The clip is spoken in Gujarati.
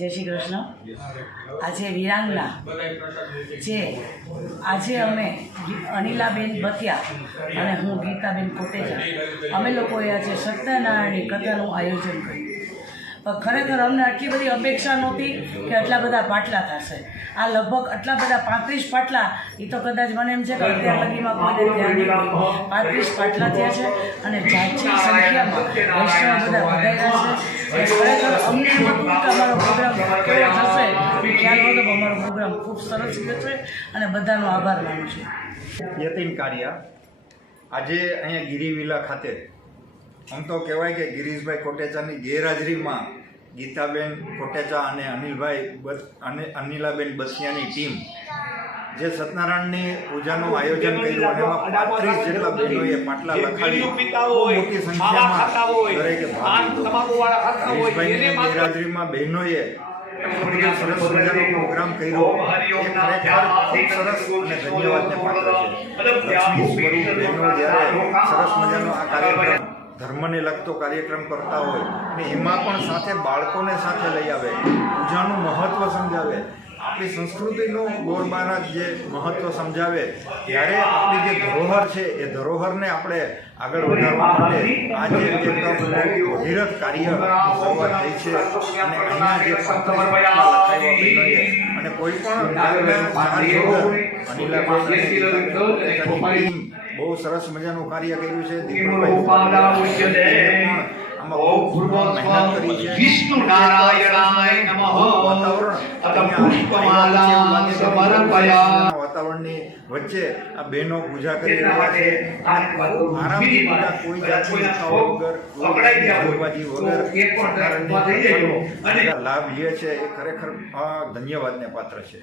જય શ્રી કૃષ્ણ. આજે વિરાંગના જે આજે અમે અનિલાબેન બતિયા અને હું ગીતાબેન કોટેજા અમે લોકોએ આજે સત્યનારાયણની કથાનું આયોજન કર્યું. પણ ખરેખર અમને આટલી બધી અપેક્ષા નહોતી કે આટલા બધા પાટલા થશે. આ લગભગ આટલા બધા 35 પાટલા, એ તો કદાચ મને એમ છે કે અત્યાર લગીમાં કોઈને ધ્યાન નહીં. 35 પાટલા થયા છે અને જાજી સંખ્યામાં વૈષ્ણવ બધા વધાર્યા છે. ખરેખર અમને એમ હતું કે અમારો પ્રોગ્રામ કેવો થશે ખ્યાલ નહોતો, પણ અમારો પ્રોગ્રામ ખૂબ સરસ ગયો છે અને બધાનો આભાર માનું છું. યતીન કાર્ય આજે અહીંયા ગિરિવિલા ખાતે આમ તો કહેવાય કે ગિરીશભાઈ કોટેચાની ગેરહાજરીમાં ગીતાબેન કોટેચા અને અનિલાબેન બસિયાની ટીમ જે સત્યનારાયણની પૂજાનું આયોજન કર્યું અને એમાં 35 જેટલા બહેનોએ પાટલા લખાવી મોટી સંખ્યામાં દરેકે ભાગ લીધો. ગિરીશભાઈની ગેરહાજરીમાં બહેનોએ સરસ મજાનો પ્રોગ્રામ કર્યો એ ખરેખર ખૂબ સરસ અને ધન્યવાદને પાત્ર છે. લક્ષ્મી સ્વરૂપ બહેનો જ્યારે સરસ મજાનો આ કાર્યક્રમ ધર્મને લગતો કાર્યક્રમ કરતા હોય અને એમાં પણ સાથે બાળકોને સાથે લઈ આવે, પૂજાનું મહત્ત્વ સમજાવે, આપણી સંસ્કૃતિનું ગોરબારા જે મહત્ત્વ સમજાવે, ત્યારે આપણી જે ધરોહર છે એ ધરોહરને આપણે આગળ વધારવા માટે આ જે ભગીરથ કાર્યની શરૂઆત થઈ છે. અને અહીંયા જે લખાવ્યા બહેનોએ અને કોઈ પણ અનિલાબેન બહુ સરસ મજાનું કાર્ય કર્યું છે. વાતાવરણની વચ્ચે આ બહેનો પૂજા કરી રહ્યા છે. આરામથી પૂજા, કોઈ જાતની વગર લાભ લે છે. એ ખરેખર ધન્યવાદને પાત્ર છે.